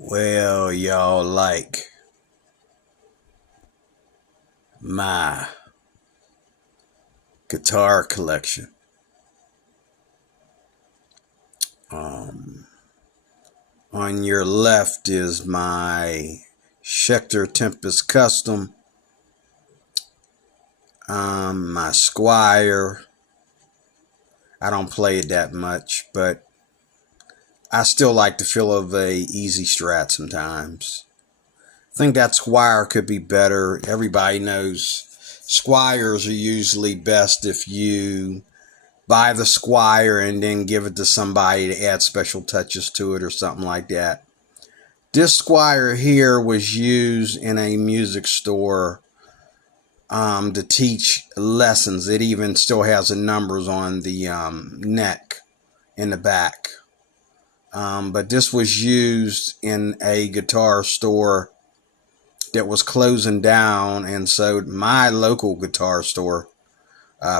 Well, y'all like my guitar collection. Um, on your left is my Schecter Tempest Custom, my Squire. I don't play it that much, but I still like the feel of a Easy Strat sometimes. I think that Squire could be better. Everybody knows Squires are usually best if you buy the Squire and then give it to somebody to add special touches to it or something like that. This Squire here was used in a music store to teach lessons. It even still has the numbers on the neck in the back. But this was used in a guitar store that was closing down, and so my local guitar store,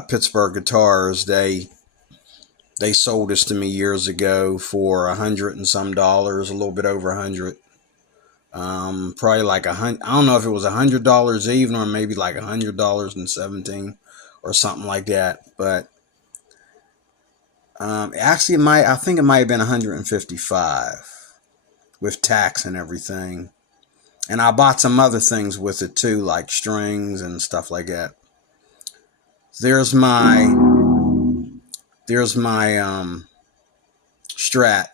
Pittsburgh Guitars, they sold this to me years ago for $100 and some, a little bit over $100. Probably like $100. I don't know if it was $100 even, or maybe like $100.17 or something like that. But actually, I think it might have been 155 with tax and everything. And I bought some other things with it too, like strings and stuff like that. There's my Strat,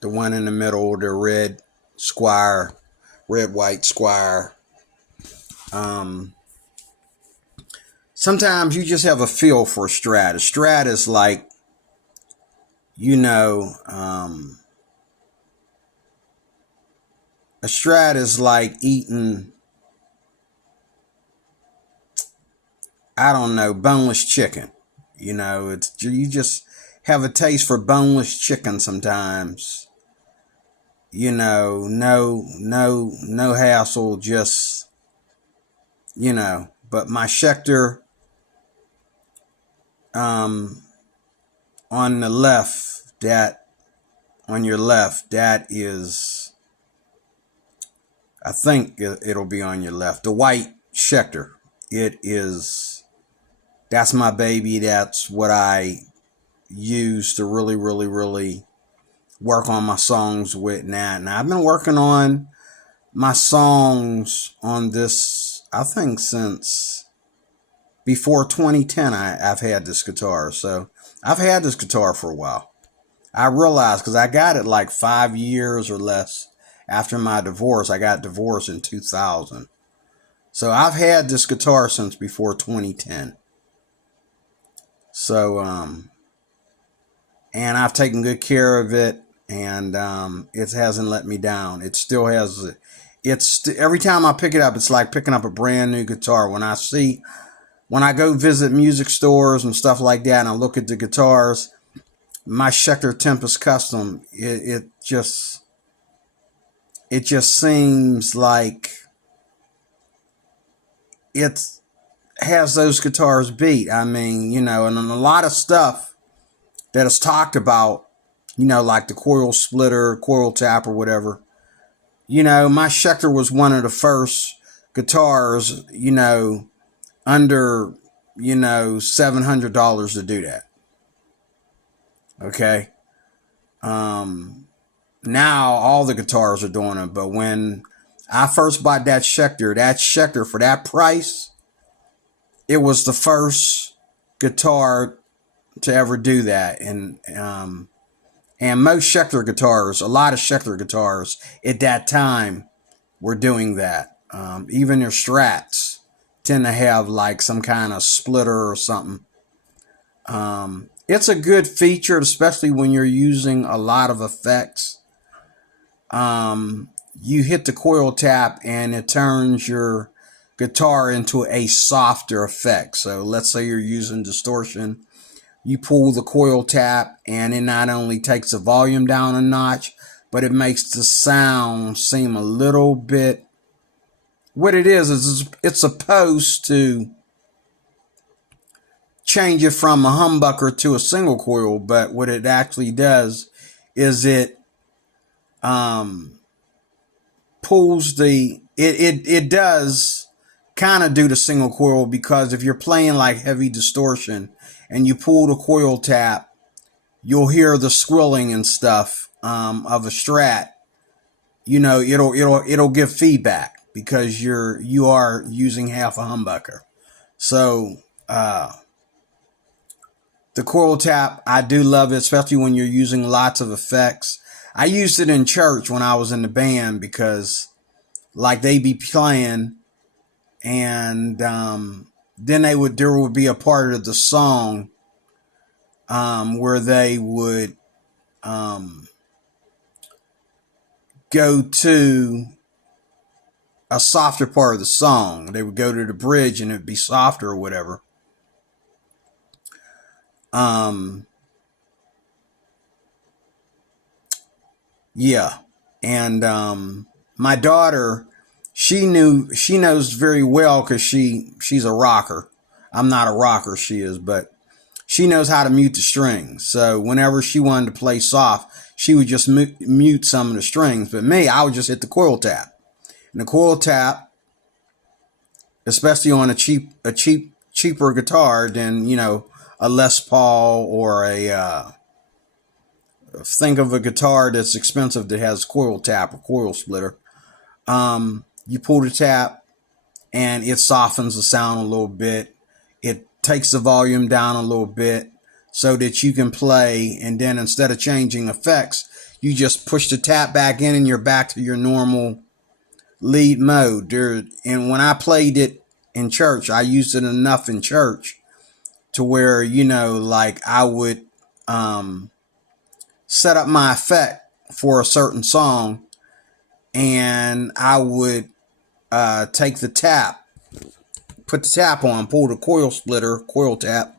the one in the middle, the red Squire, red white Squire. Sometimes you just have a feel for a Strat. A Strat is like, you know, a Strat is like eating, I don't know, boneless chicken. You just have a taste for boneless chicken sometimes. No hassle, just, But my Schecter, on the left, on your left, that is, I think it'll be on your left. The white Schecter, that's my baby. That's what I use to really, really, really work on my songs with now. Now, I've been working on my songs on this, I think, since before 2010. I've had this guitar. So I've had this guitar for a while. I realized, because I got it like 5 years or less after my divorce. I got divorced in 2000. So I've had this guitar since before 2010. So, and I've taken good care of it, and it hasn't let me down. It still has, every time I pick it up, it's like picking up a brand new guitar. When I go visit music stores and stuff like that, and I look at the guitars, my Schecter Tempest Custom, it just seems like it has those guitars beat. I mean, and a lot of stuff that is talked about, like the coil splitter, coil tap, or whatever. My Schecter was one of the first guitars, under, $700 to do that. Okay. Now all the guitars are doing it, but when I first bought that Schecter for that price, it was the first guitar to ever do that. And most Schecter guitars, a lot of Schecter guitars at that time were doing that. Even their Strats tend to have like some kind of splitter or something. It's a good feature, especially when you're using a lot of effects. You hit the coil tap and it turns your guitar into a softer effect. So let's say you're using distortion. You pull the coil tap and it not only takes the volume down a notch, but it makes the sound seem a little bit, what it is it's supposed to change it from a humbucker to a single coil, but what it actually does is it pulls it does kind of do the single coil, because if you're playing like heavy distortion and you pull the coil tap, you'll hear the squilling and stuff of a Strat. You know, it'll give feedback because you are using half a humbucker. So the coil tap, I do love it, especially when you're using lots of effects. I used it in church when I was in the band because like they be playing, and then there would be a part of the song where they would go to a softer part of the song. They would go to the bridge and it'd be softer or whatever. Yeah. And my daughter, she knows very well, because she's a rocker. I'm not a rocker, she is, but she knows how to mute the strings. So whenever she wanted to play soft, she would just mute some of the strings. But me, I would just hit the coil tap. And the coil tap, especially on a cheaper guitar than, you know, a Les Paul or think of a guitar that's expensive that has coil tap or coil splitter. You pull the tap and it softens the sound a little bit. It takes the volume down a little bit so that you can play, and then instead of changing effects, you just push the tap back in and you're back to your normal lead mode. And when I played it in church, I used it enough in church to where, you know, like I would set up my effect for a certain song, and I would take the tap, put the tap on, pull the coil splitter, coil tap,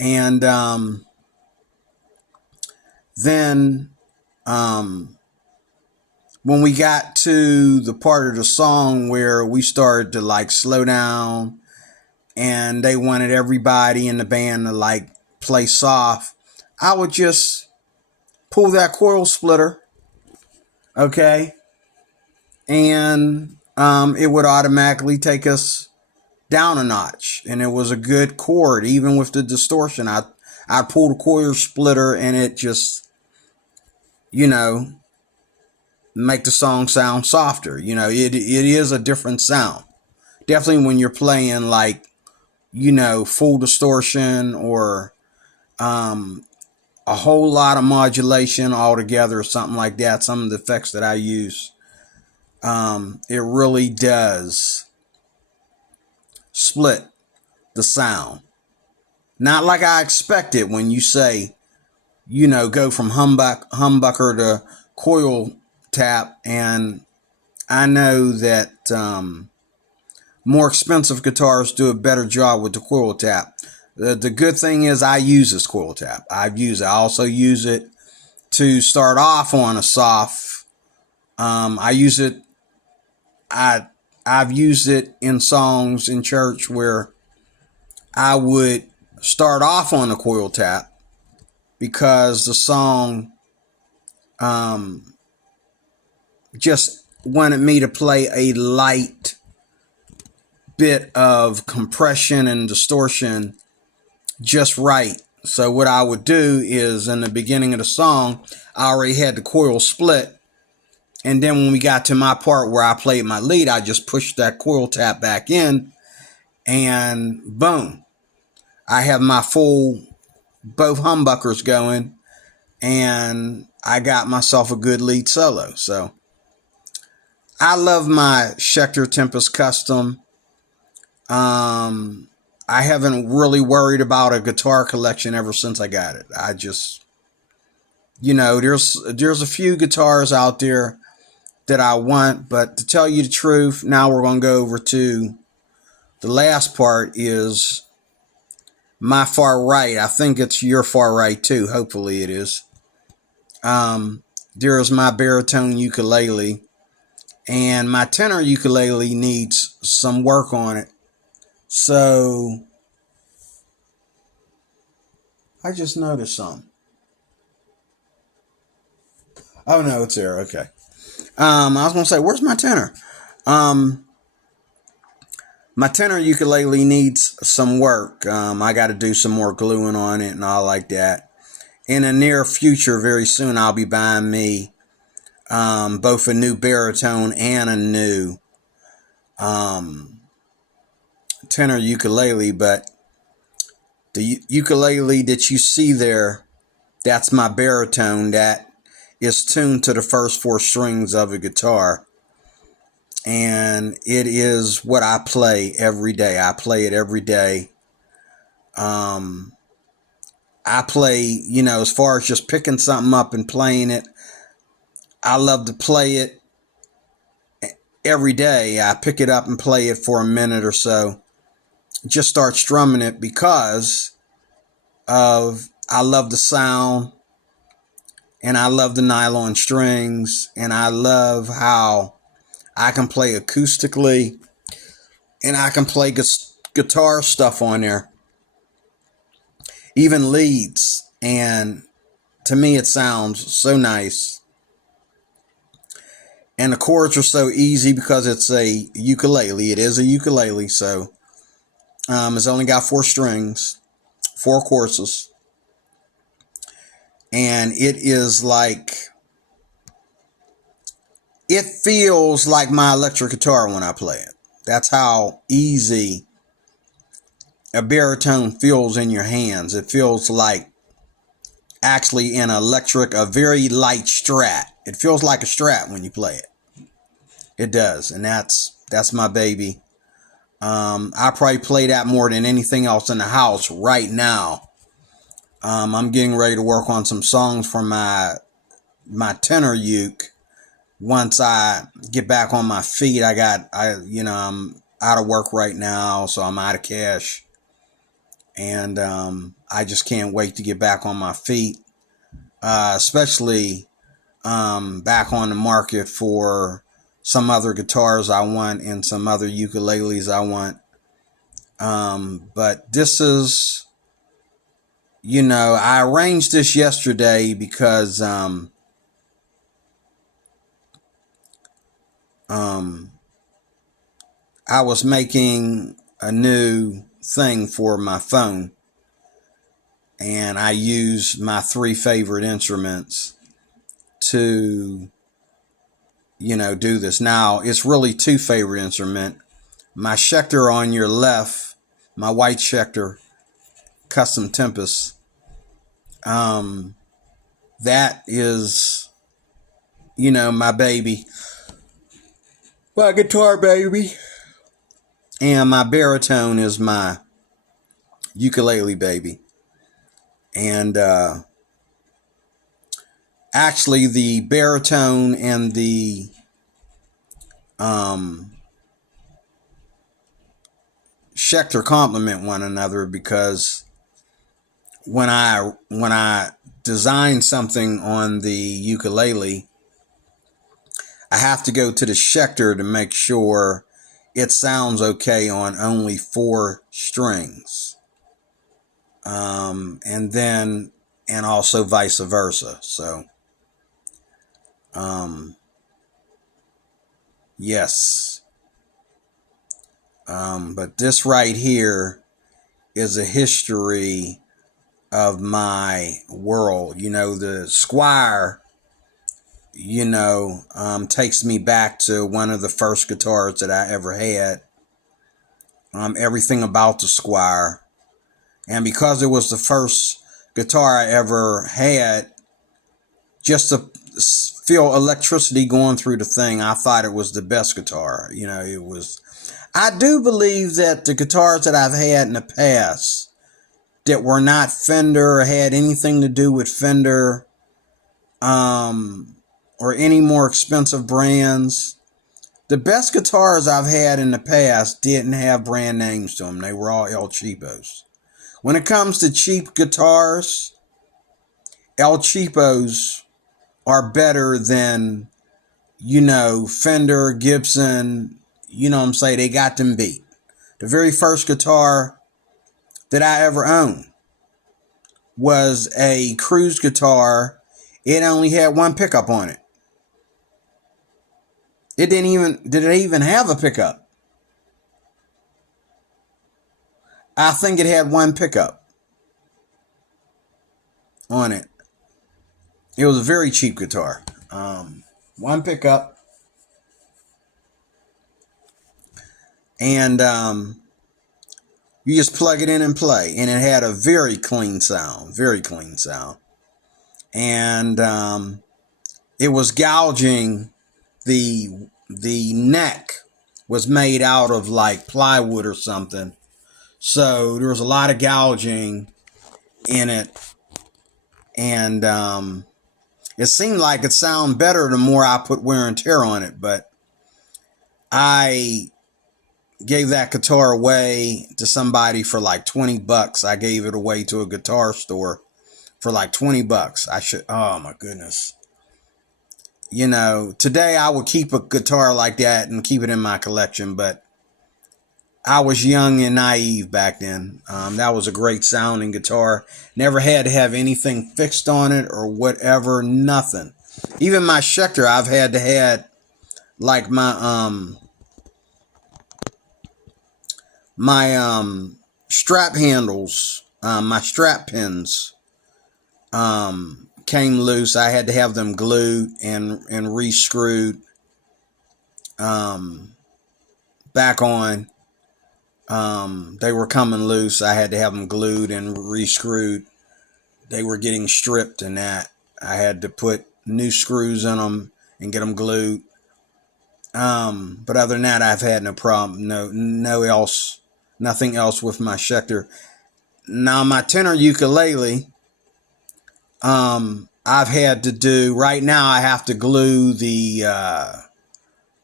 and then when we got to the part of the song where we started to like slow down and they wanted everybody in the band to like play soft, I would just pull that coil splitter, okay, and it would automatically take us down a notch, and it was a good chord. Even with the distortion, I pulled the coil splitter and it just, you know, make the song sound softer. You know, it is a different sound. Definitely when you're playing like, you know, full distortion or a whole lot of modulation all together or something like that. Some of the effects that I use, it really does split the sound. Not like I expected when you say, you know, go from humbucker to coil tap. And I know that more expensive guitars do a better job with the coil tap. The good thing is I use this coil tap. I also use it to start off on a soft. I've used it in songs in church where I would start off on the coil tap because the song just wanted me to play a light bit of compression and distortion just right. So what I would do is in the beginning of the song, I already had the coil split. And then when we got to my part where I played my lead, I just pushed that coil tap back in, and boom, I have my both humbuckers going, and I got myself a good lead solo. So I love my Schecter Tempest Custom. I haven't really worried about a guitar collection ever since I got it. I just, you know, there's a few guitars out there that I want, but to tell you the truth, now we're going to go over to the last part, is my far right. I think it's your far right too. Hopefully it is. There's my baritone ukulele, and my tenor ukulele needs some work on it. So I just noticed something. Oh no, it's there. Okay. I was gonna say, where's my tenor? Um, my tenor ukulele needs some work. I got to do some more gluing on it and all like that. In the near future, very soon, I'll be buying me both a new baritone and a new um, tenor ukulele. But the ukulele that you see there, that's my baritone. That is tuned to the first four strings of a guitar. And it is what I play every day. I play it every day. Um, I play, as far as just picking something up and playing it, I love to play it every day. I pick it up and play it for a minute or so. Just start strumming it because of I love the sound and I love the nylon strings and I love how I can play acoustically and I can play guitar stuff on there, even leads. And to me, it sounds so nice. And the chords are so easy because it's a ukulele. It is a ukulele, so it's only got four strings, four courses. And it is it feels like my electric guitar when I play it. That's how easy a baritone feels in your hands. It feels like actually an electric, a very light Strat. It feels like a Strat when you play it. It does, and that's my baby. I probably play that more than anything else in the house right now. I'm getting ready to work on some songs for my tenor uke. Once I get back on my feet, I'm out of work right now, so I'm out of cash, and I just can't wait to get back on my feet, especially back on the market for some other guitars I want and some other ukuleles I want. But this is, I arranged this yesterday because I was making a new thing for my phone and I used my three favorite instruments to, do this. Now, it's really two favorite instruments. My Schecter on your left, my white Schecter Custom Tempest, that is, my baby. My guitar baby. And my baritone is my ukulele baby. And actually the baritone and the Schecter complement one another because when I design something on the ukulele, I have to go to the Schecter to make sure it sounds okay on only four strings. And also vice versa. So, yes. But this right here is a history of my world. The Squier, takes me back to one of the first guitars that I ever had. Everything about the Squier. And because it was the first guitar I ever had, just to feel electricity going through the thing, I thought it was the best guitar. It was. I do believe that the guitars that I've had in the past that were not Fender or had anything to do with Fender, or any more expensive brands, the best guitars I've had in the past didn't have brand names to them. They were all El Cheapos. When it comes to cheap guitars, El Cheapos are better than, Fender, Gibson, they got them beat. The very first guitar that I ever owned was a cruise guitar. It only had one pickup on it. It did it even have a pickup? I think it had one pickup on it. It was a very cheap guitar. One pickup, and you just plug it in and play, and it had a very clean sound, and it was gouging. The neck was made out of like plywood or something, so there was a lot of gouging in it, and it seemed like it sounded better the more I put wear and tear on it. But I gave that guitar away to somebody for like $20. I gave it away to a guitar store for like $20. Oh my goodness. You know, today I would keep a guitar like that and keep it in my collection, but I was young and naive back then. That was a great sounding guitar. Never had to have anything fixed on it or whatever, nothing. Even my Schecter, I've had to had like my strap handles, my strap pins came loose. I had to have them glued and re-screwed back on. They were coming loose. I had to have them glued and re-screwed. They were getting stripped, and that I had to put new screws in them and get them glued. But other than that, I've had no problem. Nothing else with my Schecter. Now my tenor ukulele, I've had to do, right now I have to glue the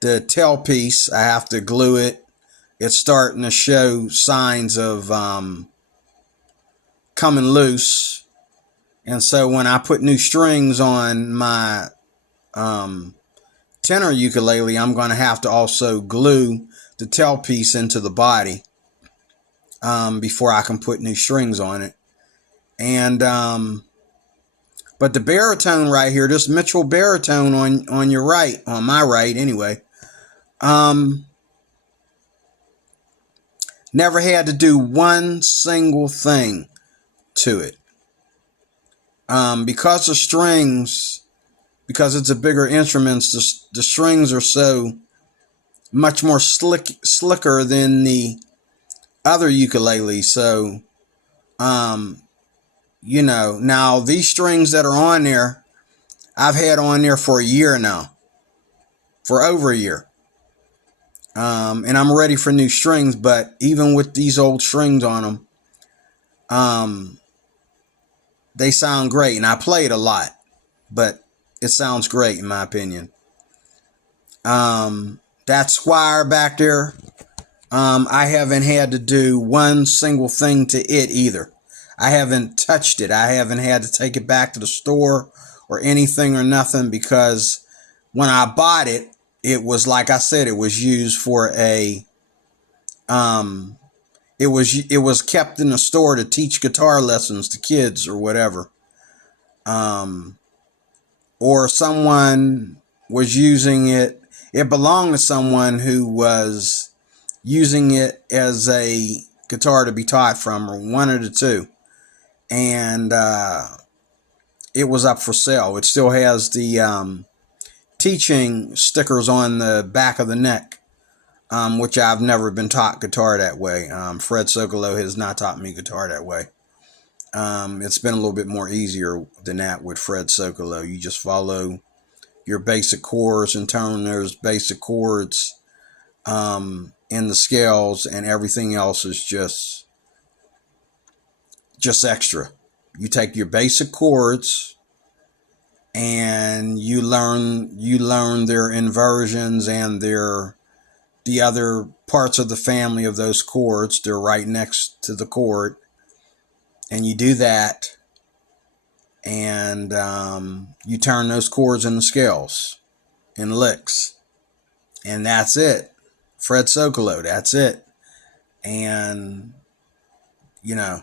tailpiece. I have to glue it. It's starting to show signs of coming loose. And so when I put new strings on my tenor ukulele, I'm going to have to also glue the tailpiece into the body before I can put new strings on it. And but the baritone right here, this Mitchell baritone on your right, on my right anyway, never had to do one single thing to it. Because the strings, because it's a bigger instrument, the strings are so much more slicker than the other ukulele. So, you know, now these strings that are on there, I've had on there for a year now, for over a year. And I'm ready for new strings, but even with these old strings on them, they sound great. And I play it a lot, but it sounds great in my opinion. That Squire back there, I haven't had to do one single thing to it either. I haven't touched it. I haven't had to take it back to the store or anything or nothing, because when I bought it, it was, like I said, it was used for a, it was kept in the store to teach guitar lessons to kids or whatever. Or someone was using it. It belonged to someone who was using it as a guitar to be taught from, or one of the two. And it was up for sale. It still has the teaching stickers on the back of the neck, which I've never been taught guitar that way. Fred Socolow has not taught me guitar that way. It's been a little bit more easier than that with Fred Socolow. You just follow your basic chords and tone those basic chords in the scales, and everything else is just extra. You take your basic chords and you learn their inversions and the other parts of the family of those chords. They're right next to the chord, and you do that, and you turn those chords into scales and licks, and that's it. Fred Socolow, that's it. And you know,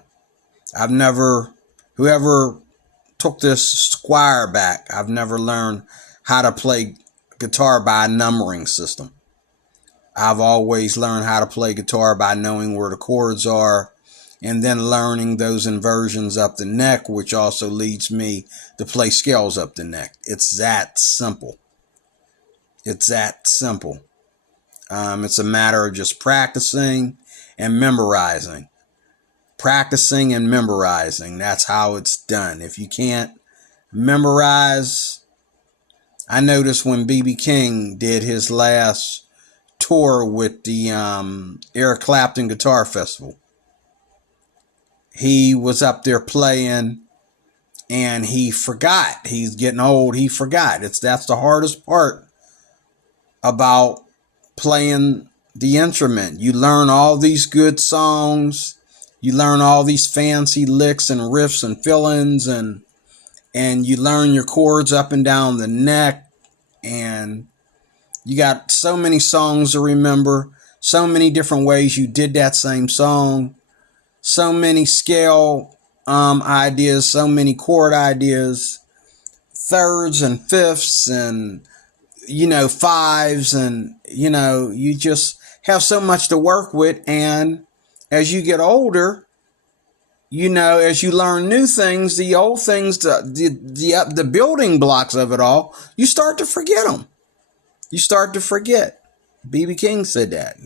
whoever took this Squire back, I've never learned how to play guitar by a numbering system. I've always learned how to play guitar by knowing where the chords are and then learning those inversions up the neck, which also leads me to play scales up the neck. It's that simple. It's that simple. It's a matter of just practicing and memorizing. Practicing and memorizing. That's how it's done. If you can't memorize, I noticed when B.B. King did his last tour with the Eric Clapton Guitar Festival, he was up there playing and he forgot. He's getting old. He forgot. That's the hardest part about playing the instrument. You learn all these good songs. You learn all these fancy licks and riffs and fill-ins, and you learn your chords up and down the neck, and you got so many songs to remember, so many different ways you did that same song, so many scale ideas, so many chord ideas, thirds and fifths and, fives, and, you just have so much to work with. And as you get older, as you learn new things, the old things, the building blocks of it all, you start to forget them. You start to forget. B.B. King said that.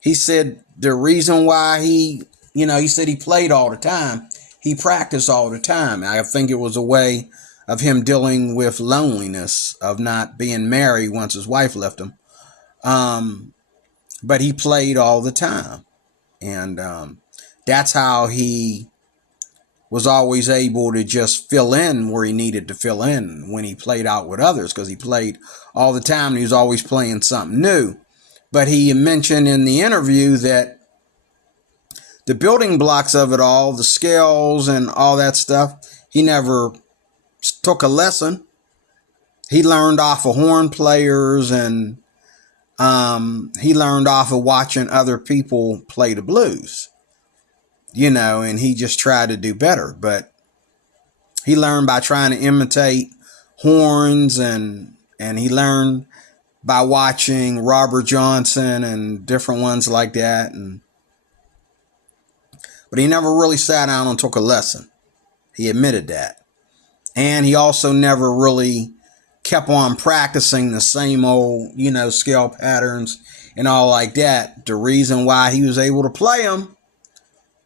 He said the reason why he said he played all the time, he practiced all the time. I think it was a way of him dealing with loneliness, of not being married once his wife left him. But he played all the time. And that's how he was always able to just fill in where he needed to fill in when he played out with others, because he played all the time and he was always playing something new. But he mentioned in the interview that the building blocks of it all, the scales and all that stuff, he never took a lesson. He learned off of horn players, and he learned off of watching other people play the blues, and he just tried to do better. But he learned by trying to imitate horns, and he learned by watching Robert Johnson and different ones like that. But he never really sat down and took a lesson. He admitted that. And he also never really kept on practicing the same old, scale patterns and all like that. The reason why he was able to play them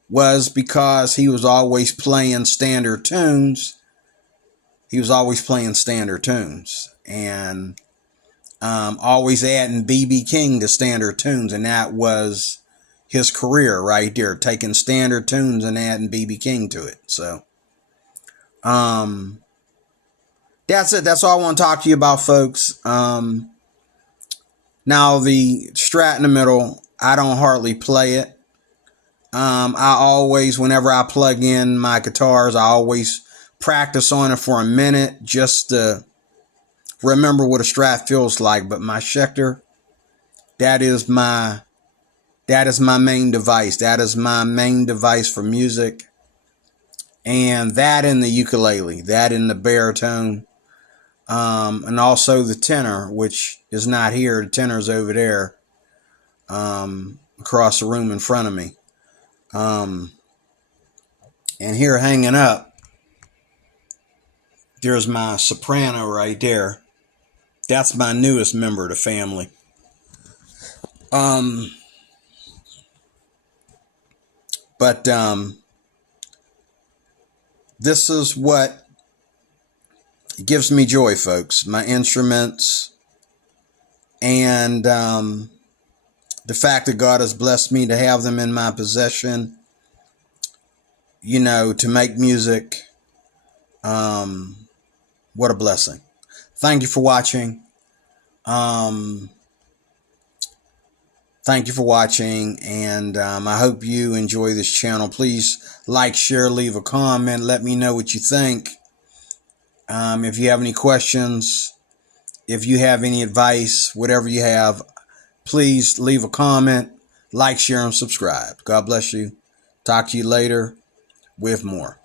was because he was always playing standard tunes. He was always playing standard tunes. And always adding B.B. King to standard tunes, and that was his career right there, taking standard tunes and adding B.B. King to it. So that's it. That's all I want to talk to you about, folks. Now the Strat in the middle, I don't hardly play it. I always, whenever I plug in my guitars, I always practice on it for a minute just to remember what a Strat feels like. But my Schecter, that is my main device. That is my main device for music. And that in the ukulele, that in the baritone, and also the tenor, which is not here. The tenor's over there, across the room in front of me. And here hanging up, there's my soprano right there. That's my newest member of the family. But this is what gives me joy, folks. My instruments, and the fact that God has blessed me to have them in my possession, to make music. What a blessing. Thank you for watching. Thank you for watching, and I hope you enjoy this channel. Please like, share, leave a comment. Let me know what you think. If you have any questions, if you have any advice, whatever you have, please leave a comment, like, share, and subscribe. God bless you. Talk to you later with more.